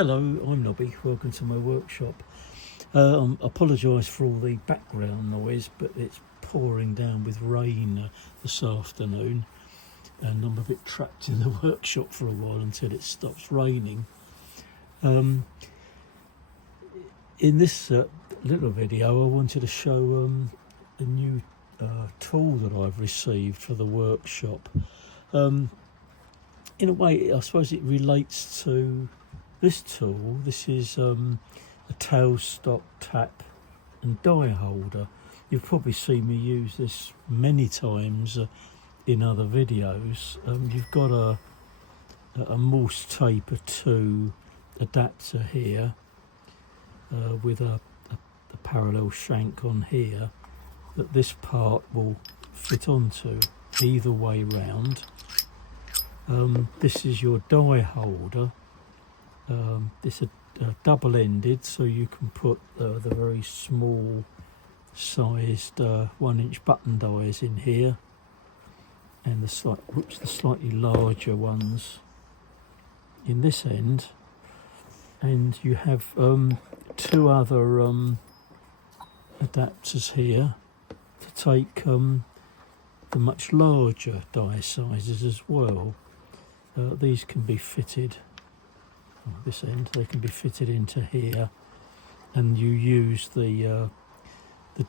Hello, I'm Nobby. Welcome to my workshop. Apologise for all the background noise, but it's pouring down with rain this afternoon, and I'm a bit trapped in the workshop for a while until it stops raining. In this little video, I wanted to show a new tool that I've received for the workshop. In a way, I suppose it relates to this tool. This is a tailstock tap and die holder. You've probably seen me use this many times in other videos. You've got a Morse taper 2 adapter here with a parallel shank on here that this part will fit onto either way round. This is your die holder. This is double-ended, so you can put the very small sized 1-inch button dies in here, and the slightly larger ones in this end. And you have two other adapters here to take the much larger die sizes as well. These can be fitted this end, they can be fitted into here, and you use the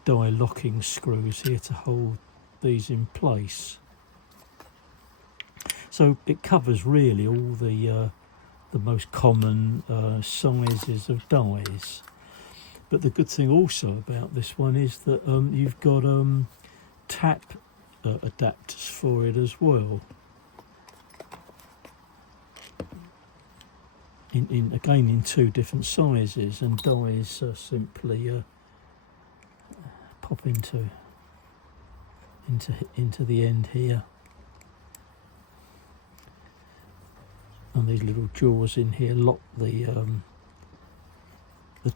die locking screws here to hold these in place. So it covers really all the most common sizes of dies. But the good thing also about this one is that you've got tap adapters for it as well. Again in two different sizes, and dies simply pop into the end here, and these little jaws in here lock the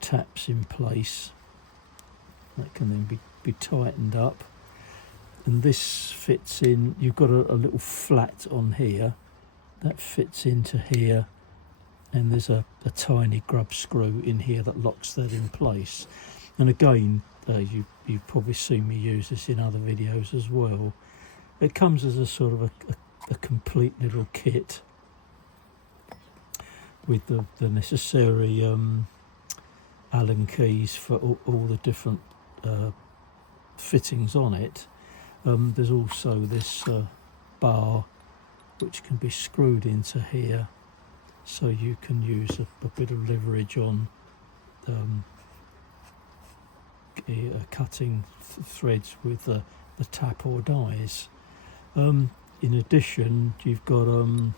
taps in place. That can then be tightened up, and this fits in. You've got a little flat on here that fits into here, and there's a tiny grub screw in here that locks that in place. And again, you've probably seen me use this in other videos as well. It comes as a sort of a complete little kit with the necessary Allen keys for all the different fittings on it. There's also this bar which can be screwed into here, so you can use a bit of leverage on cutting threads with the tap or dies. In addition, you've got a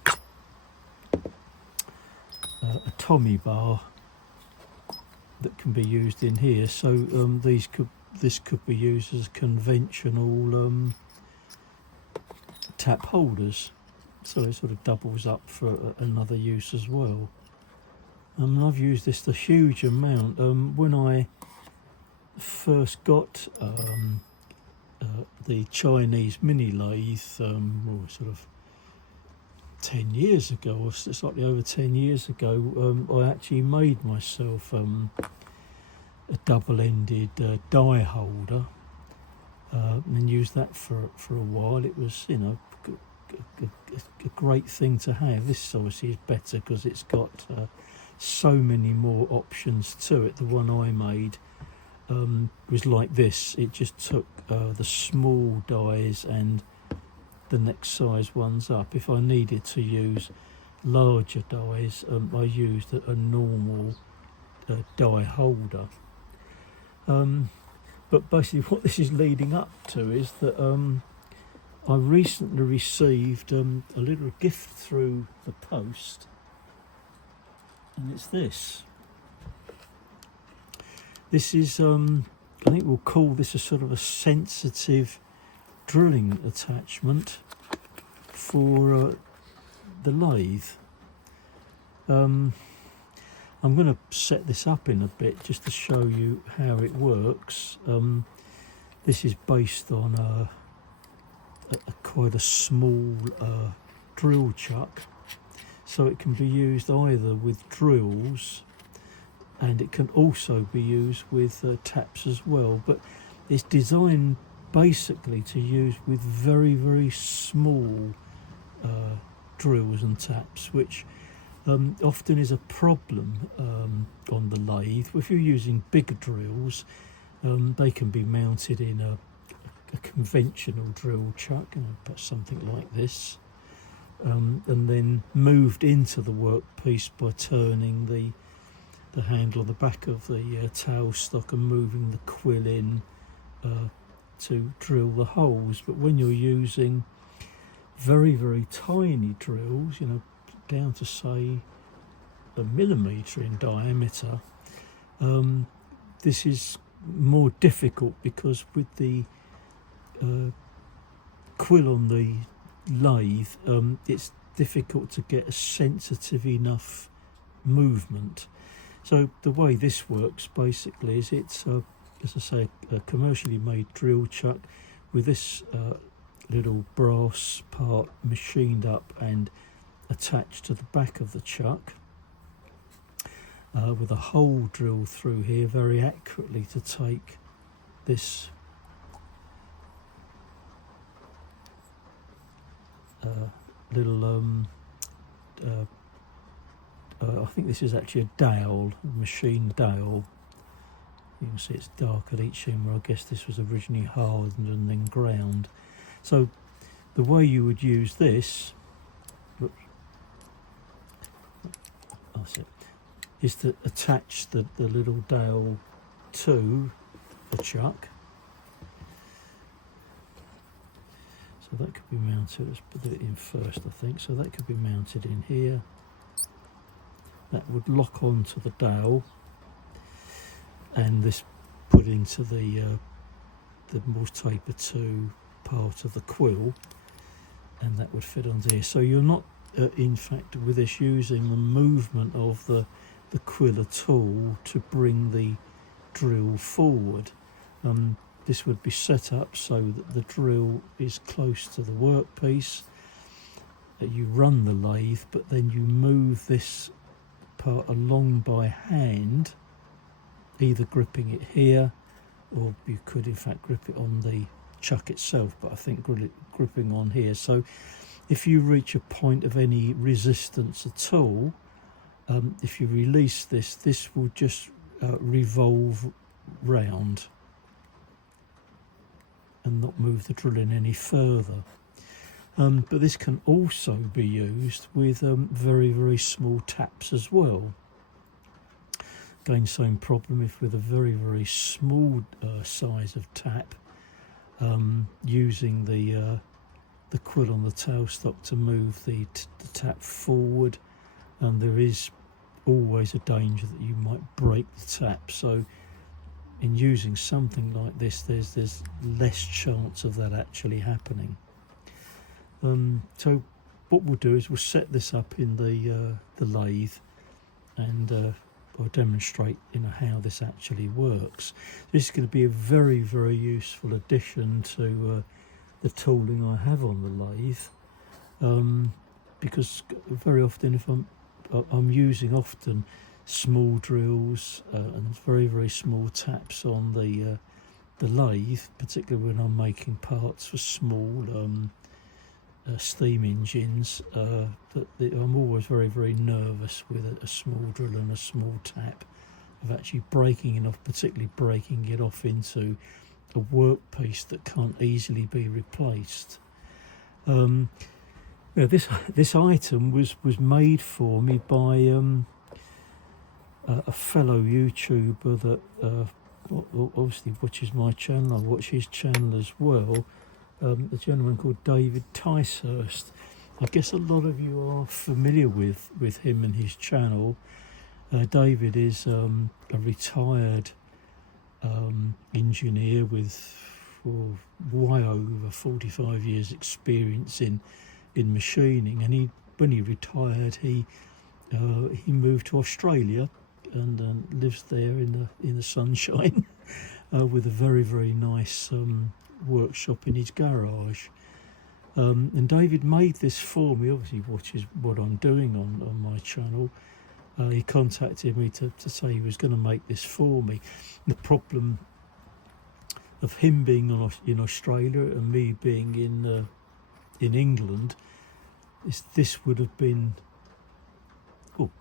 Tommy bar that can be used in here. So this could be used as conventional tap holders. So it sort of doubles up for another use as well. I've used this a huge amount. When I first got the Chinese mini lathe, sort of 10 years ago, or slightly over 10 years ago, I actually made myself a double-ended die holder and used that for a while. It was, you know, a great thing to have. This obviously is better because it's got so many more options to it. The one I made was like this. It just took the small dies and the next size ones up. If I needed to use larger dies, I used a normal die holder. But basically what this is leading up to is that I recently received a little gift through the post, and it's this. This is, I think we'll call this a sort of a sensitive drilling attachment for the lathe. I'm going to set this up in a bit just to show you how it works. This is based on quite a small drill chuck, so it can be used either with drills, and it can also be used with taps as well, but it's designed basically to use with very, very small drills and taps, which often is a problem on the lathe. If you're using bigger drills, they can be mounted in a conventional drill chuck, perhaps something like this, and then moved into the workpiece by turning the handle on the back of the tailstock and moving the quill in to drill the holes. But when you're using very, very tiny drills, down to say a millimetre in diameter, this is more difficult, because with the quill on the lathe, it's difficult to get a sensitive enough movement. So the way this works basically is it's, as I say, a commercially made drill chuck with this little brass part machined up and attached to the back of the chuck, with a hole drilled through here very accurately to take this little I think this is actually a dowel, a machine dowel. You can see it's dark at each end, where I guess this was originally hardened and then ground. So the way you would use this, that's it, is to attach the little dowel to the chuck. So that could be mounted, let's put it in first I think, so that could be mounted in here. That would lock onto the dowel, and this put into the Morse taper 2 part of the quill, and that would fit onto here. So you're not in fact with this using the movement of the quill at all to bring the drill forward. This would be set up so that the drill is close to the workpiece, that you run the lathe, but then you move this part along by hand, either gripping it here, or you could in fact grip it on the chuck itself, but I think gripping on here. So if you reach a point of any resistance at all, if you release this will just revolve round and not move the drilling any further. But this can also be used with very, very small taps as well. Again, same problem if with a very, very small size of tap, using the quill on the tailstock to move the tap forward, and there is always a danger that you might break the tap. So in using something like this, there's less chance of that actually happening. So what we'll do is we'll set this up in the lathe, and I'll demonstrate how this actually works. This is going to be a very, very useful addition to the tooling I have on the lathe, because very often if I'm using often small drills and very, very small taps on the lathe, particularly when I'm making parts for small steam engines, I'm always very, very nervous with a small drill and a small tap of actually breaking it off, particularly breaking it off into a workpiece that can't easily be replaced. This item was made for me by a fellow YouTuber that obviously watches my channel. I watch his channel as well. A gentleman called David Ticehurst. I guess a lot of you are familiar with him and his channel. David is a retired engineer with way over 45 years experience in machining, and when he retired he moved to Australia and lives there in the sunshine with a very, very nice workshop in his garage. And David made this for me. Obviously watches what I'm doing on my channel. He contacted me to say he was going to make this for me. The problem of him being in Australia and me being in England is this would have been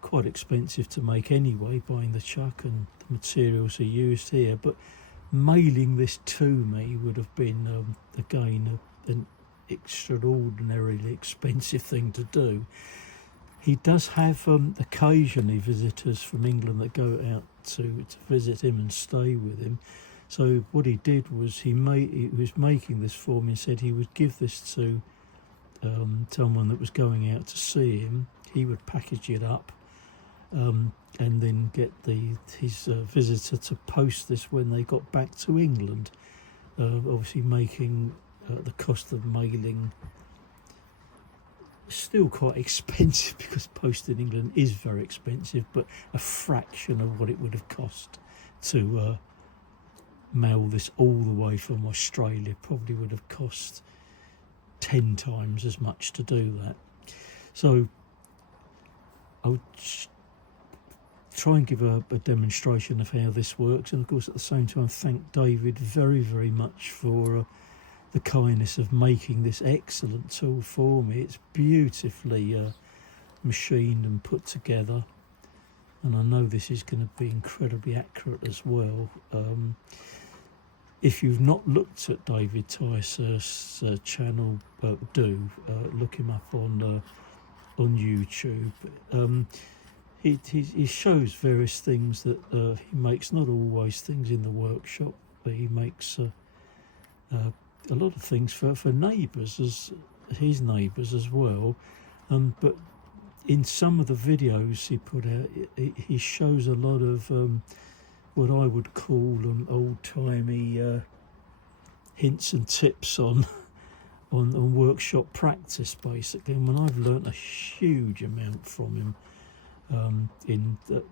quite expensive to make anyway, buying the chuck and the materials he used here. But mailing this to me would have been again an extraordinarily expensive thing to do. He does have occasionally visitors from England that go out to visit him and stay with him. So what he did was he was making this for me and said he would give this to someone that was going out to see him. He would package it up and then get his visitor to post this when they got back to England. Obviously making the cost of mailing still quite expensive, because post in England is very expensive, but a fraction of what it would have cost to mail this all the way from Australia. Probably would have cost 10 times as much to do that. So I'll try and give a demonstration of how this works, and of course at the same time thank David very, very much for the kindness of making this excellent tool for me. It's beautifully machined and put together, and I know this is going to be incredibly accurate as well. If you've not looked at David Ticehurst's channel, do look him up on YouTube. He shows various things that he makes, not always things in the workshop, but he makes a lot of things for neighbours, as his neighbours as well. But in some of the videos he put out, he shows a lot of what I would call old-timey hints and tips on workshop practice, basically. And when I've learnt a huge amount from him in the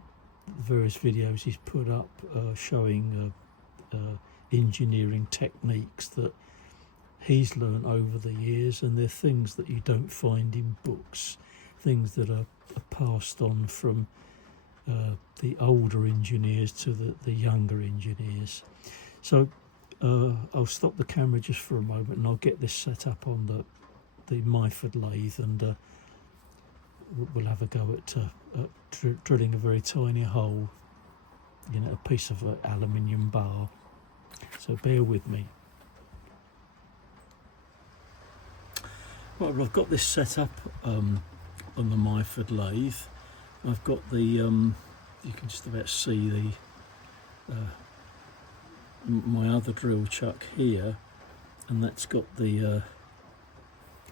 various videos he's put up, showing engineering techniques that he's learnt over the years, and they're things that you don't find in books, things that are passed on from the older engineers to the younger engineers. So I'll stop the camera just for a moment and I'll get this set up on the Myford lathe, and we'll have a go at drilling a very tiny hole in a piece of aluminium bar. So bear with me. Right, well, I've got this set up on the Myford lathe. I've got the, you can just about see my other drill chuck here, and that's got the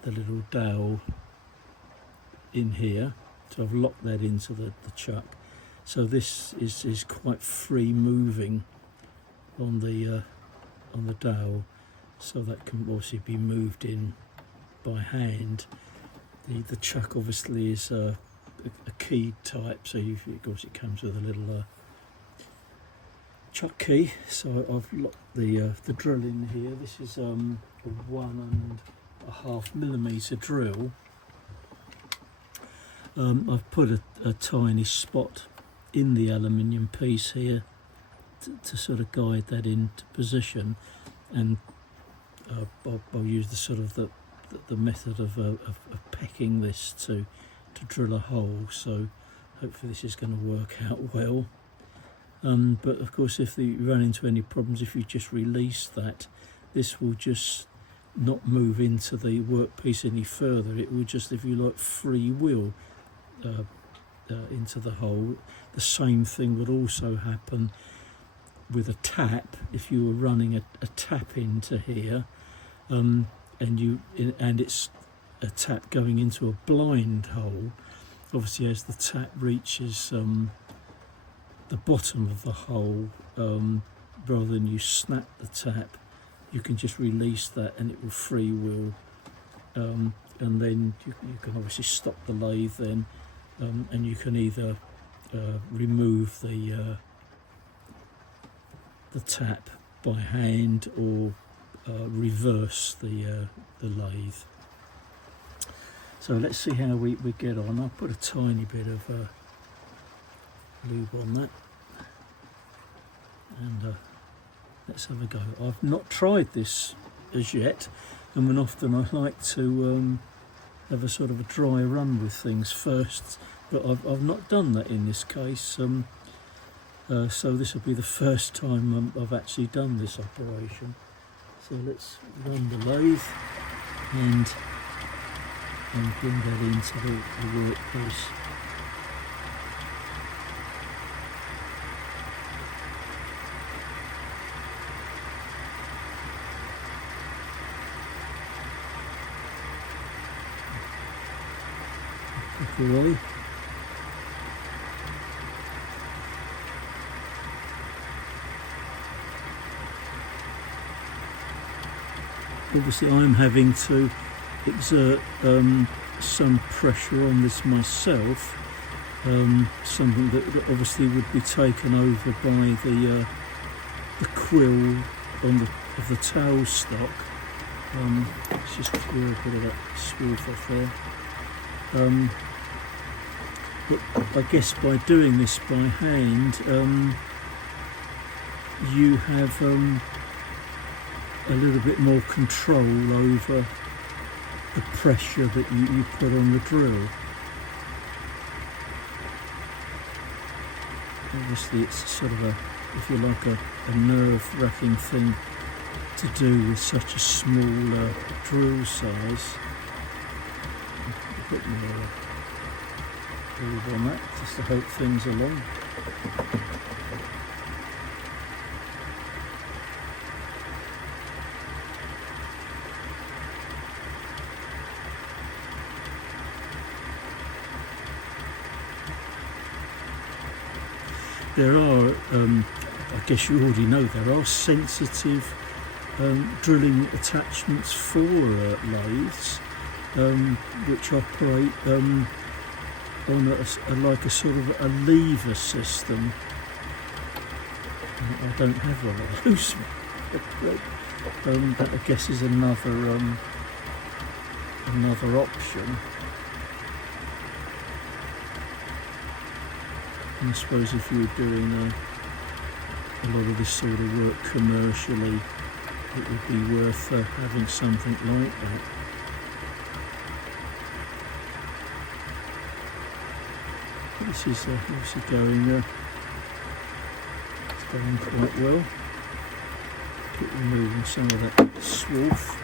little dowel in here. So I've locked that into the chuck. So this is quite free moving on the dowel, so that can obviously be moved in by hand. The chuck obviously is a keyed type, so of course it comes with a little chuck key. So I've locked the drill in here. This is a 1.5mm drill. I've put a tiny spot in the aluminium piece here to sort of guide that into position, and I'll use the sort of the method of pecking this to drill a hole. So hopefully this is going to work out well. But of course, if you run into any problems, if you just release that, this will just not move into the workpiece any further. It will just, if you like, free wheel into the hole. The same thing would also happen with a tap. If you were running a tap into here, and it's a tap going into a blind hole, obviously as the tap reaches the bottom of the hole, rather than you snap the tap, you can just release that and it will free wheel, and then you can obviously stop the lathe then, and you can either remove the tap by hand or reverse the lathe. So let's see how we get on. I'll put a tiny bit of lube on that, and let's have a go. I've not tried this as yet, and often I like to have a sort of a dry run with things first, but I've not done that in this case. So this will be the first time I've actually done this operation. So let's run the lathe and bring that into the workpiece. Put it away. Obviously I'm having to exert some pressure on this myself, something that obviously would be taken over by the quill of the tailstock. Let's just clear a bit of that swarf off there. But I guess by doing this by hand, you have a little bit more control over the pressure that you put on the drill. Obviously it's sort of if you like, a nerve-wracking thing to do with such a small drill size. A bit more lube on that just to help things along. There are, I guess you already know, there are sensitive drilling attachments for lathes, which operate on like a sort of a lever system. I don't have one of those, but I guess is another option. And I suppose if you were doing a lot of this sort of work commercially, it would be worth having something like that. This is obviously going quite well. Keep removing some of that swarf.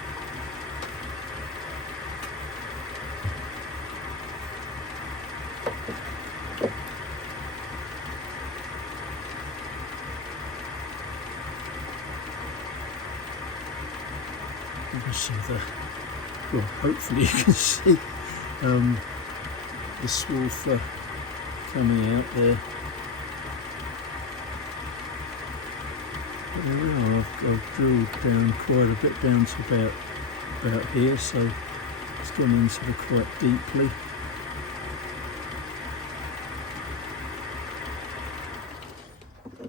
You can see well, hopefully you can see the swarf coming out there. But there we are. I've drilled down quite a bit, down to about here, so it's gone into it quite deeply.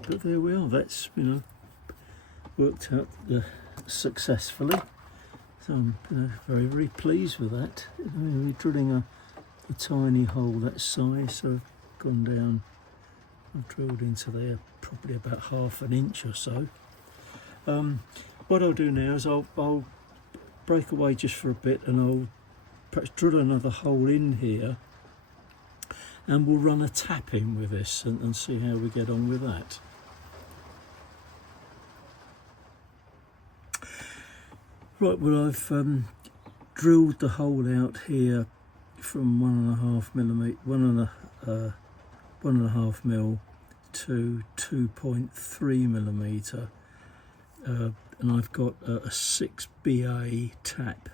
But there we are. That's worked out successfully. So I'm very, very pleased with that. We're drilling a tiny hole that size, so I've gone down, I've drilled into there probably about ½ an inch or so. What I'll do now is I'll break away just for a bit, and I'll perhaps drill another hole in here, and we'll run a tap in with this and see how we get on with that. Right, well, I've drilled the hole out here from 1.5 millimetre, 1.5 mil to 2.3 millimetre, and I've got a 6BA tap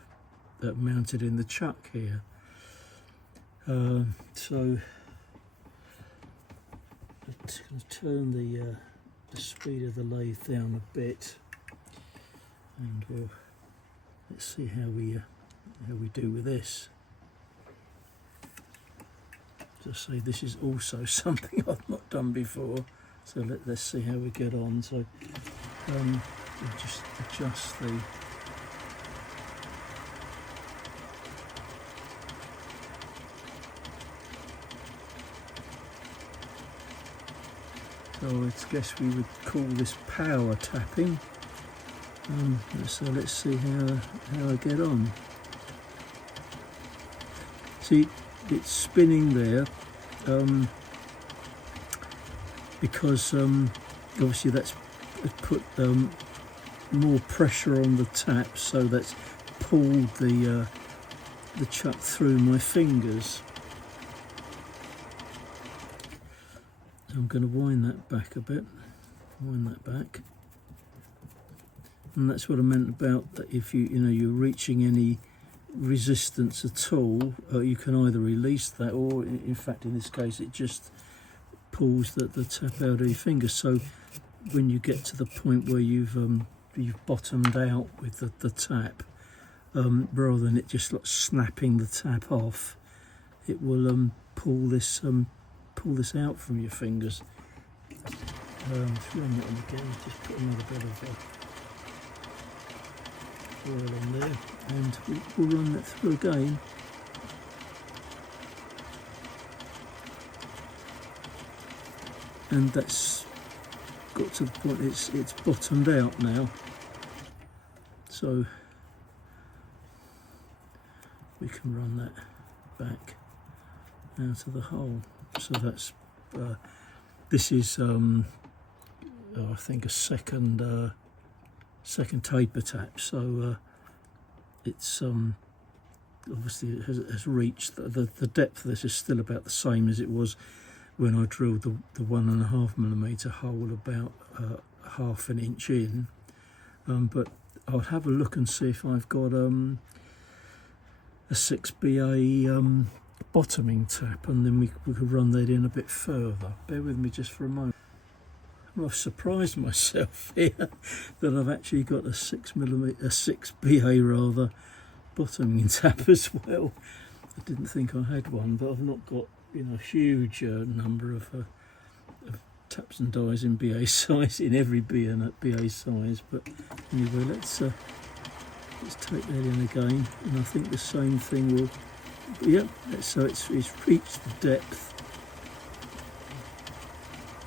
mounted in the chuck here. So let's turn the speed of the lathe down a bit, and let's see how we do with this. As I say, this is also something I've not done before, so let's see how we get on. So we'll just adjust the So I guess we would call this power tapping. So let's see how I get on. See, it's spinning there because obviously that's put more pressure on the tap, so that's pulled the chuck through my fingers. So I'm going to wind that back a bit, wind that back, and that's what I meant about that. If you're reaching any resistance at all, you can either release that, or in fact in this case it just pulls the tap out of your fingers. So when you get to the point where you've bottomed out with the tap, rather than it just like snapping the tap off, it will pull this out from your fingers. Let's run that on again. Just put another bit of oil on there, and we'll run that through again. And that's got to the point it's bottomed out now, so we can run that back out of the hole. So that's this is I think a second taper tap, so it's obviously it has reached the depth of this is still about the same as it was when I drilled the 1.5mm hole about half an inch in, but I'll have a look and see if I've got a 6BA bottoming tap, and then we could run that in a bit further. Bear with me just for a moment. I've surprised myself here that I've actually got a 6BA rather bottoming tap as well. I didn't think I had one, but I've not got a huge number of taps and dies in BA size, in every BA size. But anyway, let's take that in again, and I think the same thing will. Yep. So it's reached the depth,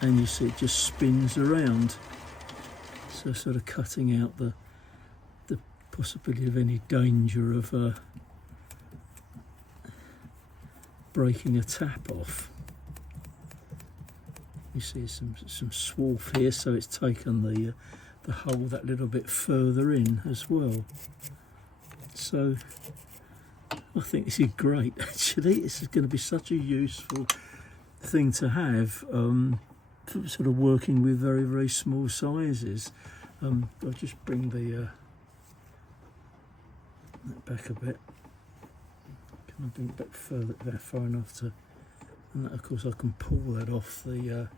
and you see it just spins around. So sort of cutting out the possibility of any danger of breaking a tap off. You see some swarf here, so it's taken the hole that little bit further in as well. So I think this is great. Actually, this is going to be such a useful thing to have, for sort of working with very, very small sizes. I'll just bring that back a bit. Can I bring it back far enough to? And that, of course, I can pull that off the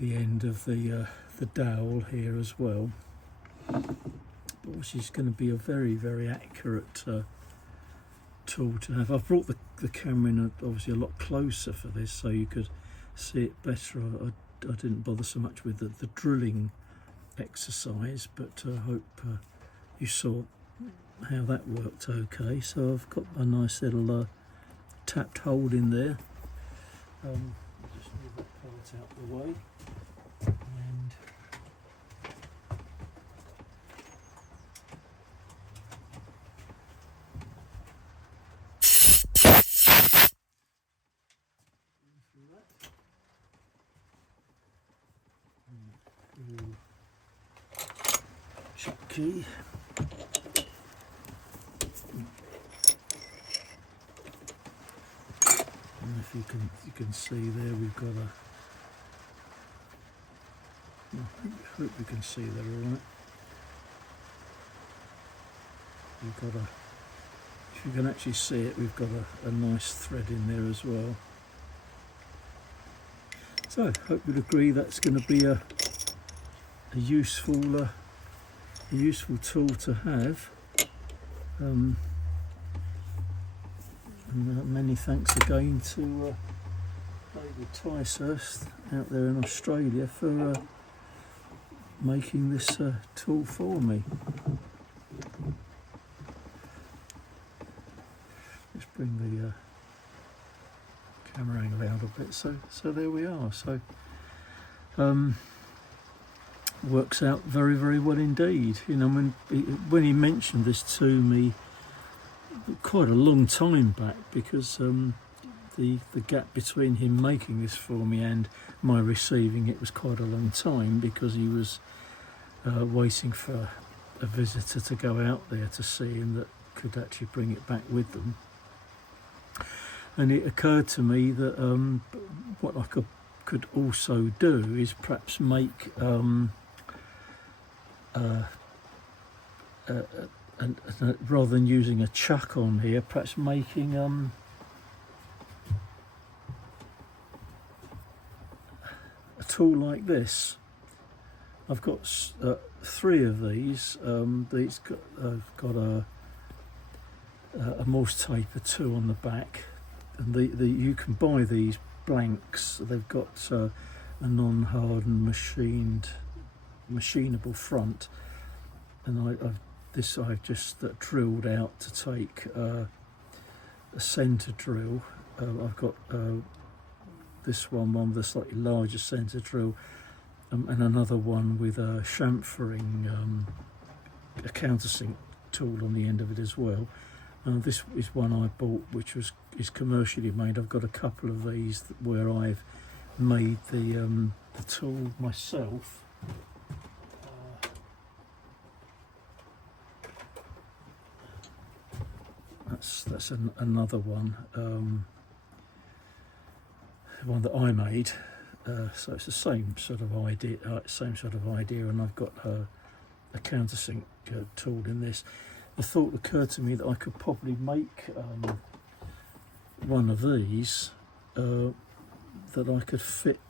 end of the dowel here as well, which is going to be a very, very accurate tool to have. I've brought the camera in obviously a lot closer for this, so you could see it better. I didn't bother so much with the drilling exercise, but I hope you saw how that worked okay. So I've got a nice little tapped hole in there. I'll just move that part out the way, and chuck key. And if you can see there, we've got I hope you can see that all right. We've got if you can actually see it, we've got a nice thread in there as well. So I hope you'll agree that's going to be a useful tool to have. And many thanks again to David Ticehurst out there in Australia for making this tool for me. Let's bring the hammering around a bit. So there we are. So works out very, very well indeed. You know, when he mentioned this to me quite a long time back, because the gap between him making this for me and my receiving it was quite a long time, because he was waiting for a visitor to go out there to see him that could actually bring it back with them. And it occurred to me that what I could also do is perhaps make rather than using a chuck on here, perhaps making a tool like this. I've got 3 of these. These got a Morse taper 2 on the back, and you can buy these blanks. They've got a non-hardened machinable front, and I've just drilled out to take a centre drill. I've got this one with a slightly larger centre drill, and another one with a chamfering, a countersink tool on the end of it as well. This is one I bought, which is commercially made. I've got a couple of these where I've made the tool myself. That's another one, one that I made. So it's the same sort of idea, and I've got a countersink tool in this. The thought occurred to me that I could probably make one of these that I could fit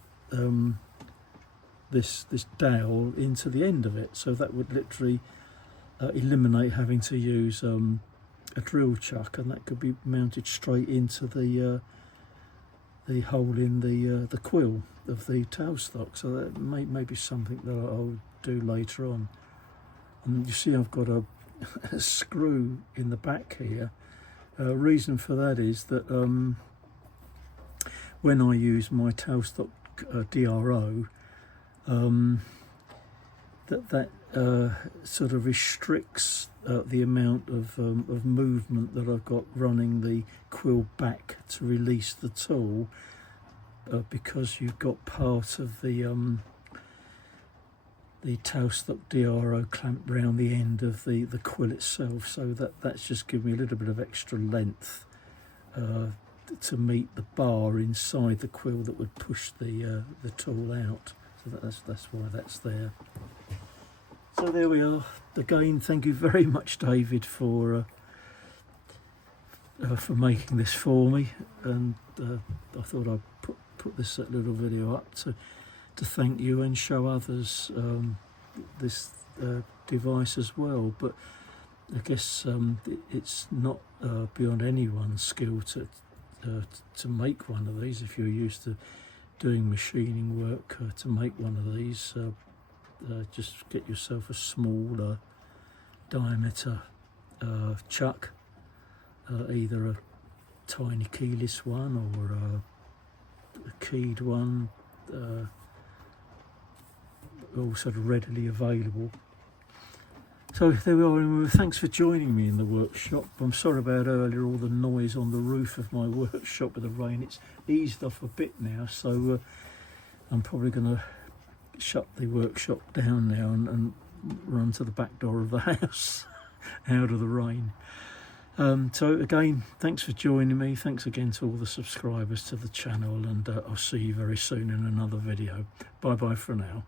this dowel into the end of it, so that would literally eliminate having to use a drill chuck, and that could be mounted straight into the hole in the quill of the tailstock. So that may be something that I'll do later on. And you see I've got a screw in the back here. Reason for that is that when I use my tailstock DRO, that sort of restricts the amount of movement that I've got running the quill back to release the tool, because you've got part of the tailstock DRO clamped round the end of the quill itself, so that's just given me a little bit of extra length to meet the bar inside the quill that would push the tool out. So that's why that's there. So there we are. Again, thank you very much, David, for making this for me, and I thought I'd put this little video up to thank you and show others this device as well. But I guess it's not beyond anyone's skill to make one of these. If you're used to doing machining work, to make one of these, just get yourself a smaller diameter chuck, either a tiny keyless one or a keyed one, all sort of readily available. So there we are. Thanks for joining me in the workshop. I'm sorry about earlier, all the noise on the roof of my workshop with the rain. It's eased off a bit now, so I'm probably going to shut the workshop down now and run to the back door of the house out of the rain. So again, thanks for joining me. Thanks again to all the subscribers to the channel, and I'll see you very soon in another video. Bye bye for now.